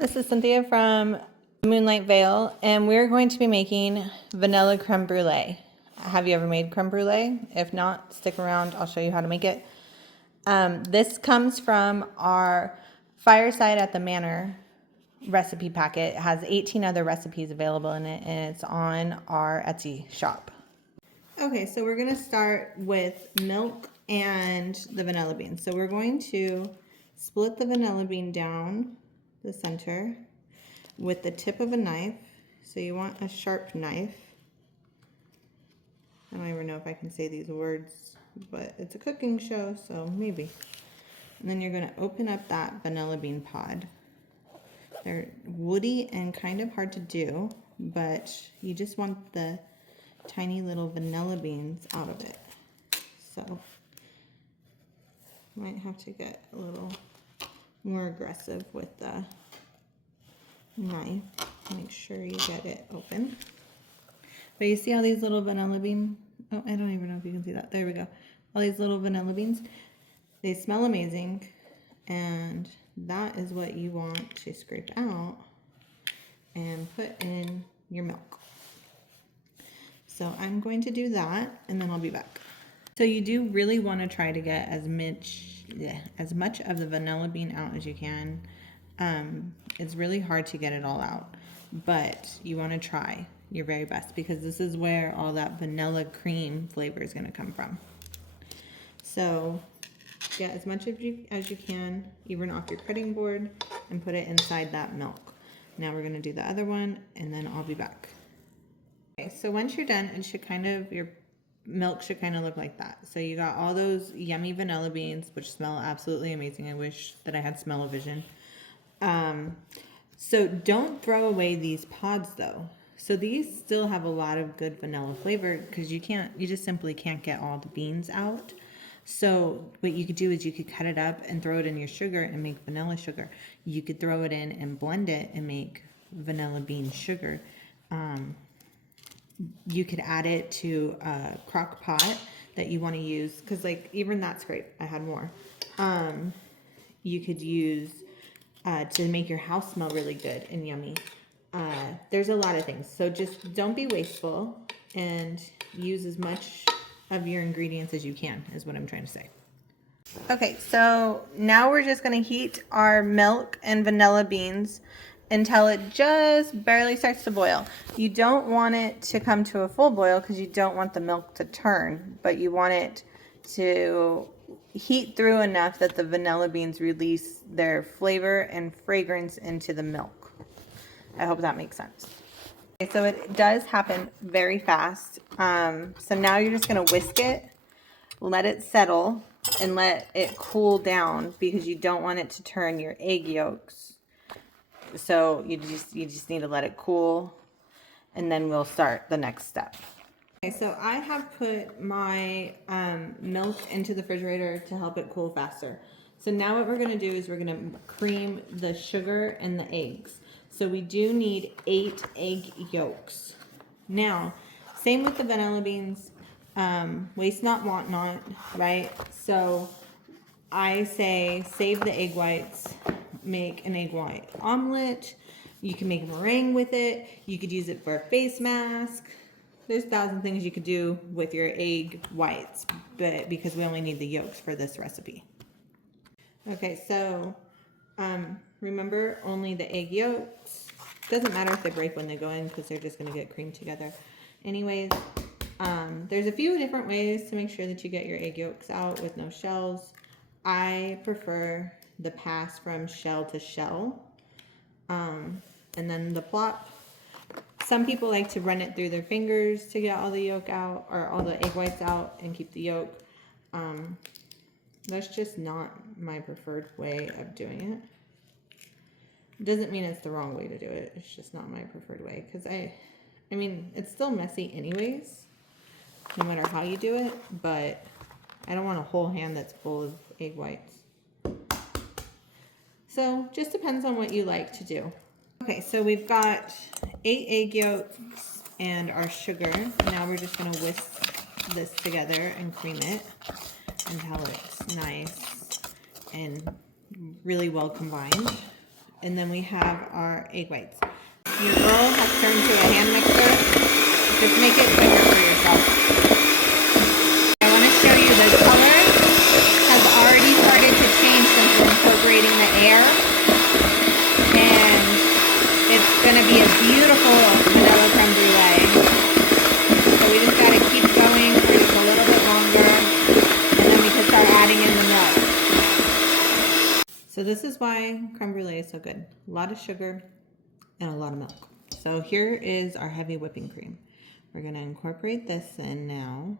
This is Cynthia from Moonlight Vale, and we're going to be making vanilla creme brulee. Have you ever made creme brulee? If not, stick around. I'll show you how to make it. This comes from our Fireside at the Manor recipe packet. It has 18 other recipes available in it, and it's on our Etsy shop. Okay, so we're going to start with milk and the vanilla beans. So we're going to split the vanilla bean down the center with the tip of a knife. So you want a sharp knife. I don't even know if I can say these words, but it's a cooking show, so maybe. And then you're going to open up that vanilla bean pod. They're woody and kind of hard to do, but you just want the tiny little vanilla beans out of it. So might have to get a little more aggressive with the knife. Make sure you get it open. But you see all these little vanilla beans? Oh, I don't even know if you can see that. There we go. All these little vanilla beans. They smell amazing, and that is what you want to scrape out and put in your milk. So I'm going to do that, and then I'll be back. So you do really want to try to get as much of the vanilla bean out as you can. It's really hard to get it all out, but you want to try your very best because this is where all that vanilla cream flavor is going to come from. So get as much as you can, even off your cutting board, and put it inside that milk. Now we're going to do the other one, and then I'll be back. Okay, so once you're done, it should your milk should kind of look like that. So you got all those yummy vanilla beans, which smell absolutely amazing. I wish that I had smell-o-vision. So don't throw away these pods though. So these still have a lot of good vanilla flavor because you just simply can't get all the beans out. So what you could do is you could cut it up and throw it in your sugar and make vanilla sugar. You could throw it in and blend it and make vanilla bean sugar. You could add it to a crock pot that you want to use, because like even that's great. I had more. You could use to make your house smell really good and yummy. There's a lot of things. So just don't be wasteful and use as much of your ingredients as you can, is what I'm trying to say. Okay, so now we're just going to heat our milk and vanilla beans until it just barely starts to boil. You don't want it to come to a full boil because you don't want the milk to turn, but you want it to heat through enough that the vanilla beans release their flavor and fragrance into the milk. I hope that makes sense. Okay, so it does happen very fast. So now you're just going to whisk it, let it settle, and let it cool down because you don't want it to turn your egg yolks. So you just need to let it cool, and then we'll start the next step. Okay, so I have put my milk into the refrigerator to help it cool faster. So now what we're going to do is we're going to cream the sugar and the eggs. So we do need 8 egg yolks. Now, same with the vanilla beans. Waste not, want not, right? So I say save the egg whites. Make an egg white omelet. You can make a meringue with it. You could use it for a face mask. There's 1,000 things you could do with your egg whites, but because we only need the yolks for this recipe. Okay, so remember only the egg yolks. Doesn't matter if they break when they go in because they're just going to get creamed together. Anyways, there's a few different ways to make sure that you get your egg yolks out with no shells. I prefer the pass from shell to shell, and then the plop. Some people like to run it through their fingers to get all the yolk out, or all the egg whites out and keep the yolk. That's just not my preferred way of doing it. Doesn't mean it's the wrong way to do it. It's just not my preferred way, because I mean, it's still messy anyways, no matter how you do it, but I don't want a whole hand that's full of egg whites. So just depends on what you like to do. Okay, so we've got 8 egg yolks and our sugar. Now we're just going to whisk this together and cream it until it's nice and really well combined. And then we have our egg whites. Your girl has turned to a hand mixer. Just make it quicker for yourself. I want to show you the color has already started to change since we're incorporating the air. And it's going to be a beautiful vanilla creme brulee. So we just got to keep going for just a little bit longer. And then we can start adding in the milk. So this is why creme brulee is so good. A lot of sugar and a lot of milk. So here is our heavy whipping cream. We're going to incorporate this in now.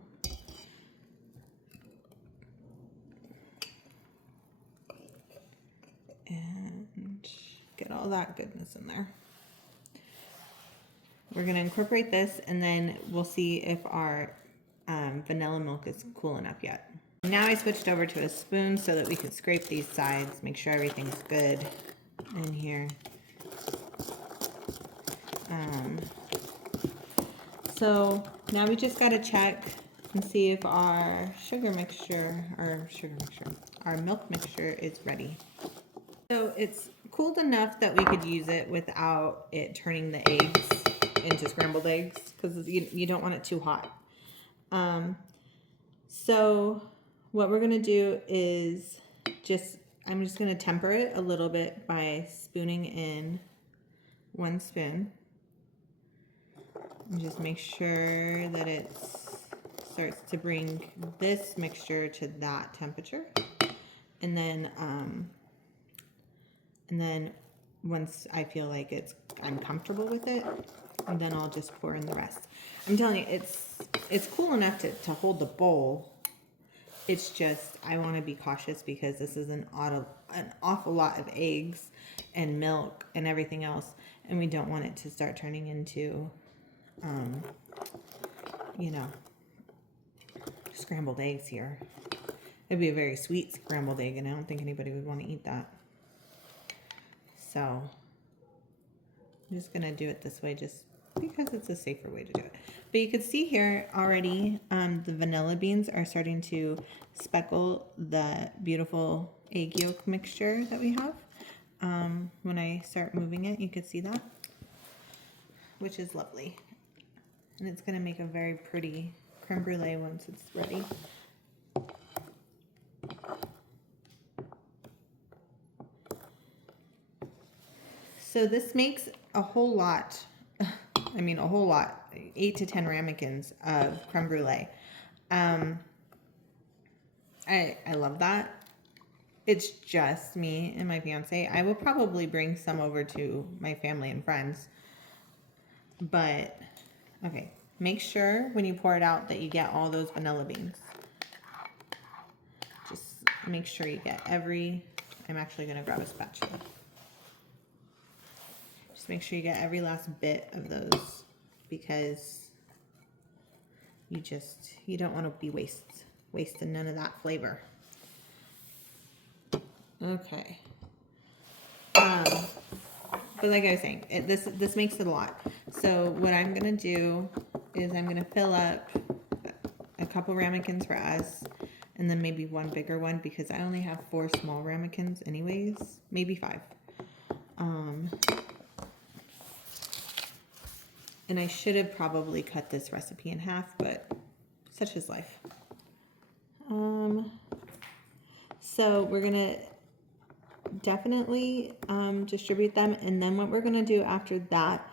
And get all that goodness in there. We're going to incorporate this and then we'll see if our vanilla milk is cool enough yet. Now I switched over to a spoon so that we can scrape these sides, make sure everything's good in here. So now we just got to check and see if our our milk mixture is ready. So it's cooled enough that we could use it without it turning the eggs into scrambled eggs because you don't want it too hot. So what we're going to do is I'm just going to temper it a little bit by spooning in 1 spoon. And just make sure that it starts to bring this mixture to that temperature. And then once I feel like I'm comfortable with it, and then I'll just pour in the rest. I'm telling you, it's cool enough to hold the bowl. It's just, I want to be cautious because this is an awful lot of eggs and milk and everything else. And we don't want it to start turning into, scrambled eggs here. It'd be a very sweet scrambled egg, and I don't think anybody would want to eat that. So I'm just going to do it this way just because it's a safer way to do it. But you can see here already the vanilla beans are starting to speckle the beautiful egg yolk mixture that we have. When I start moving it, you can see that, which is lovely. And it's going to make a very pretty creme brulee once it's ready. So this makes a whole lot, 8 to 10 ramekins of creme brulee. I love that. It's just me and my fiance. I will probably bring some over to my family and friends. But, okay, make sure when you pour it out that you get all those vanilla beans. Just make sure you get I'm actually going to grab a spatula. Just make sure you get every last bit of those because you don't want to be wasting none of that flavor. Okay. But like I was saying, this makes it a lot. So what I'm going to do is I'm going to fill up a couple ramekins for us and then maybe one bigger one because I only have 4 small ramekins anyways, maybe 5. And I should have probably cut this recipe in half, but such is life. So we're going to definitely distribute them, and then what we're going to do after that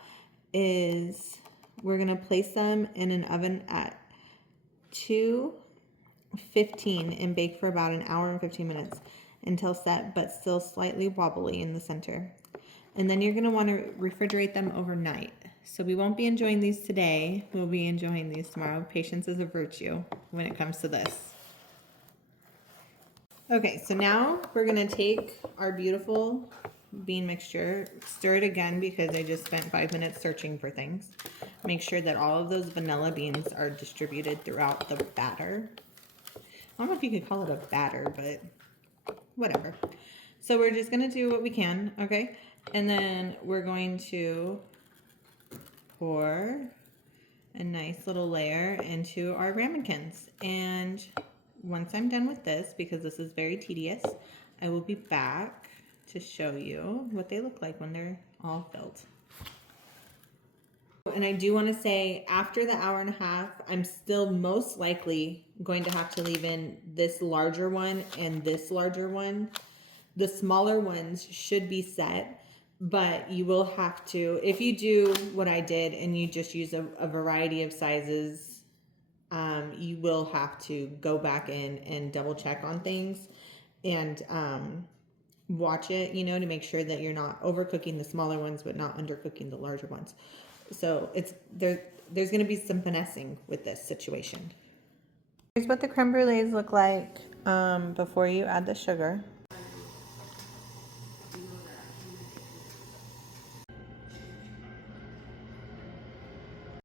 is we're going to place them in an oven at 215 and bake for about an hour and 15 minutes until set but still slightly wobbly in the center. And then you're going to want to refrigerate them overnight. So we won't be enjoying these today. We'll be enjoying these tomorrow. Patience is a virtue when it comes to this. Okay, so now we're going to take our beautiful bean mixture, stir it again because I just spent 5 minutes searching for things. Make sure that all of those vanilla beans are distributed throughout the batter. I don't know if you could call it a batter, but whatever. So we're just going to do what we can, okay? And then we're going to pour a nice little layer into our ramekins. And once I'm done with this, because this is very tedious, I will be back to show you what they look like when they're all filled. And I do want to say, after the hour and a half, I'm still most likely going to have to leave in this larger one and this larger one. The smaller ones should be set, but you will have to, if you do what I did and you just use a variety of sizes, you will have to go back in and double check on things and watch it, you know, to make sure that you're not overcooking the smaller ones but not undercooking the larger ones. So it's there's going to be some finessing with this situation. Here's what the creme brulees look like before you add the sugar.